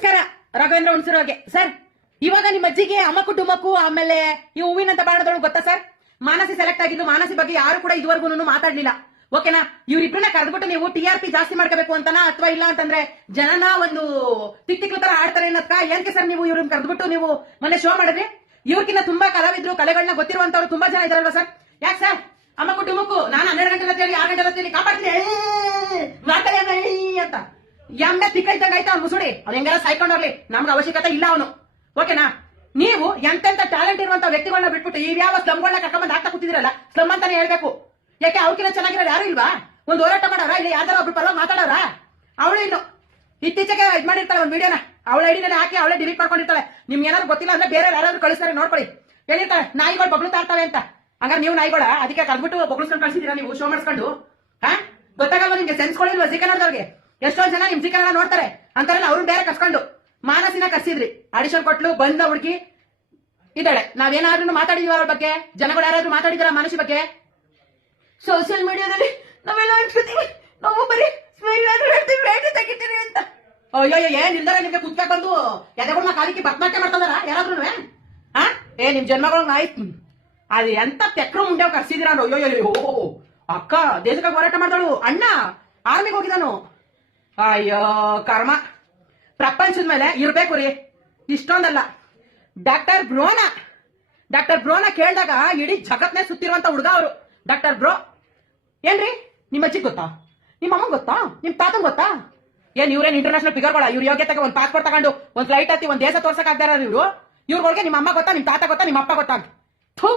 ನಮಸ್ಕಾರ ರಾಘವೇಂದ್ರ ಹುಣಸೂರವ್ರಿಗೆ. ಸರ್, ಇವಾಗ ನಿಮ್ಮ ಅಜ್ಜಿಗೆ ಅಮ್ಮಕ್ಕು ಡುಮ್ಮಕ್ಕು ಆಮೇಲೆ ಈ ಹೂವಿನಂತ ಬಾಣದೊಳಗೆ ಗೊತ್ತಾ ಸರ್? ಮಾನಸಿ ಸೆಲೆಕ್ಟ್ ಆಗಿದ್ದು. ಮಾನಸಿ ಬಗ್ಗೆ ಯಾರು ಕೂಡ ಇದುವರೆಗೂ ಮಾತಾಡ್ಲಿಲ್ಲ. ಓಕೆನಾ? ಇವ್ರಿಬ್ರನ್ನ ಕರೆದ್ಬಿಟ್ಟು ನೀವು TRP ಜಾಸ್ತಿ ಮಾಡ್ಕೋಬೇಕು ಅಂತನಾ ಅಥವಾ ಇಲ್ಲ ಅಂತಂದ್ರೆ ಜನನ ಒಂದು ತಿಕ್ತಿಕ್ಲು ತರ ಆಡ್ತಾರೆ ಅನ್ನೋದ್ಕ? ಏನಕ್ಕೆ ಸರ್ ನೀವು ಇವ್ರನ್ನ ಕರೆದ್ಬಿಟ್ಟು ನೀವು ಮೊನ್ನೆ ಶೋ ಮಾಡಿದ್ರಿ? ಇವ್ರಕಿನ್ನ ತುಂಬಾ ಕಲಾವಿದ್ರು, ಕಲೆಗಳನ್ನ ಗೊತ್ತಿರುವಂತವ್ರು ತುಂಬಾ ಜನ ಇದಾರಲ್ವಾ ಸರ್? ಯಾಕೆ ಸರ್ ಅಮ್ಮಕ್ಕು ಡುಮ್ಮಕ್ಕು ನಾನು 12 ಗಂಟೆ ಹೇಳಿ 6 ಗಂಟೆ ಕಾಪಾಡ್ತೀನಿ ಅಂತ ಎಮ್ಮೆ ತಿಕ್ಕೈತಂಗ ಆಯ್ತಾ ಅವ್ನು ಮುಸುಡಿ ಅವ್ನು ಹೆಂಗಾರ ಸಾಯ್ಕೊಂಡೋಗ್ಲಿ, ನಮ್ಗೆ ಅವಶ್ಯಕತೆ ಇಲ್ಲ ಅವನು. ಓಕೆನಾ? ನೀವು ಎಂತೆಂತ ಟ್ಯಾಲೆಂಟ್ ಇರುವಂತ ವ್ಯಕ್ತಿಗಳನ್ನ ಬಿಟ್ಬಿಟ್ಟು ಈ ಯಾವ ಸ್ಲಮ್ಗಳನ್ನ ಕರ್ಕೊಂಡ್ ಹಾಕ್ತಾ ಕೂತಿದಿರಲ್ಲ, ಸ್ಲಮ್ ಅಂತಾನೆ ಹೇಳ್ಬೇಕು. ಯಾಕೆ ಅವ್ರಕಿನ್ನ ಚೆನ್ನಾಗಿರೋರು ಯಾರು ಇಲ್ವಾ? ಒಂದು ಹೋರಾಟ ಮಾಡೋರ ಇಲ್ಲ ಯಾವ್ದಾರ ಒಬ್ರು ಪರವಾಗಿ ಮಾತಾಡೋರ? ಅವಳು ಇನ್ನು ಇತ್ತೀಚೆಗೆ ಇದ್ ಮಾಡಿರ್ತಾಳೆ ಒಂದು ವಿಡಿಯೋನ, ಅವಳ ಐಡಿನಲ್ಲಿ ಹಾಕಿ ಅವಳೇ ಡಿಲೀಟ್ ಮಾಡ್ಕೊಂಡಿರ್ತಾಳೆ. ನಿಮ್ಗೆ ಏನಾದ್ರು ಗೊತ್ತಿಲ್ಲ ಅಂದ್ರೆ ಬೇರೆ ಯಾರಾದ್ರೂ ಕಳಿಸ್ತಾರೆ ನೋಡ್ಕೊಳ್ಳಿ. ಹೇಳಿರ್ತಾಳೆ ನಾಯಿಗಳು ಬಬ್ಲು ತಾಡ್ತಾವೆ ಅಂತ. ಹಂಗಾರೆ ನೀವು ನಾಯಿಗಳ ಅದಕ್ಕೆ ಕರ್ಬಿಟ್ಟು ಬೊಗಳ್ಸ್ಕೊಂಡು ಕಳ್ಸಿದೀರಾ ನೀವು ಶೋ ಮಾಡಿಸ್ಕೊಂಡು? ಹಾ, ಗೊತ್ತಾಗಲ್ವಾ ನಿಮ್ಗೆ? ಸೆನ್ಸ್ಗಳಿಲ್ವಾ ಜಿ ಕನ್ನಡದವ್ರಿಗೆ? ಎಷ್ಟೋ ಜನ ನಿಮ್ ಜಿ ಕನ್ನಡ ನೋಡ್ತಾರೆ ಅಂತಾರಲ್ಲ, ಅವ್ರನ್ನ ಬೇರೆ ಕರ್ಸ್ಕೊಂಡು ಮಾನಸಿನ ಕರ್ಸಿದ್ರಿ. ಆಡಿಷನ್ ಕೊಟ್ಲು, ಬಂದ ಹುಡುಗಿ ಇದ್ದಾಳೆ. ನಾವೇನಾದ್ರೂ ಮಾತಾಡಿದೀವ ಅವ್ರ ಬಗ್ಗೆ? ಜನಗಳು ಯಾರಾದ್ರೂ ಮಾತಾಡಿದಾರ ಮಾನಸಿ ಬಗ್ಗೆ? ಸೋಷಿಯಲ್ ಮೀಡಿಯಾದಲ್ಲಿ ನಾವೆಲ್ಲ ಹೇಳ್ತೀವಿ, ನಾವು ಬರೀ ತೆಗಿತೀರಿ ಅಂತ. ಅಯ್ಯೋ ಏನ್ ಇಲ್ದಾರ ನಿಮ್ಗೆ ಕುತ್ಕ ಬಂದು ಎದೆಗಳನ್ನ ಕಾಲಿಕ್ಕೆ ಭರತನಾಟ್ಯ ಮಾಡ್ತದಾರ ಯಾರಾದ್ರೂ? ಹಾ, ನಿಮ್ ಜನ್ಮಗಳು ಆಯ್ತು. ಅದು ಎಂತ ತೆಕ್ರು ಮುಂಡೆ ಕರ್ಸಿದಿರ? ಅಯ್ಯೋ ಅಕ್ಕ ದೇಶಕ್ಕೆ ಹೋರಾಟ ಮಾಡ್ದಳು, ಅಣ್ಣ ಆರ್ಮಿಗೆ ಹೋಗಿದಾನು. ಅಯ್ಯೋ ಕರ್ಮ, ಪ್ರಪಂಚದ ಮೇಲೆ ಇರ್ಬೇಕು ರೀ ಇಷ್ಟೊಂದಲ್ಲ. ಡಾಕ್ಟರ್ ಬ್ರೋನ ಕೇಳಿದಾಗ ಇಡೀ ಜಗತ್ನೇ ಸುತ್ತಿರುವಂತ ಹುಡುಗ ಅವರು. ಡಾಕ್ಟರ್ ಬ್ರೋ ಏನ್ರಿ? ನಿಮ್ಮ ಅಜ್ಜಿ ಗೊತ್ತಾ? ನಿಮ್ಮ ಅಮ್ಮ ಗೊತ್ತಾ? ನಿಮ್ ತಾತಂಗ್ ಗೊತ್ತಾ? ಏನ್ ಇವ್ರೇನ್ ಇಂಟರ್ನ್ಯಾಷನಲ್ ಫಿಗರ್ಗಳ? ಇವ್ರ ಯೋಗ್ಯತೆಗೆ ಒಂದು ಪಾಸ್ಪೋರ್ಟ್ ತಗೊಂಡು ಒಂದ್ ಫ್ಲೈಟ್ ಹತ್ತಿ ಒಂದ್ ದೇಶ ತೋರ್ಸಕ್ ಆಗ್ತಾರ ಇವ್ರು? ಇವ್ರಗಳಿಗೆ ನಿಮ್ಮ ಅಮ್ಮ ಗೊತ್ತಾ, ನಿಮ್ ತಾತ ಗೊತ್ತಾ, ನಿಮ್ಮ ಅಪ್ಪ ಗೊತ್ತಾ? ಥೂ.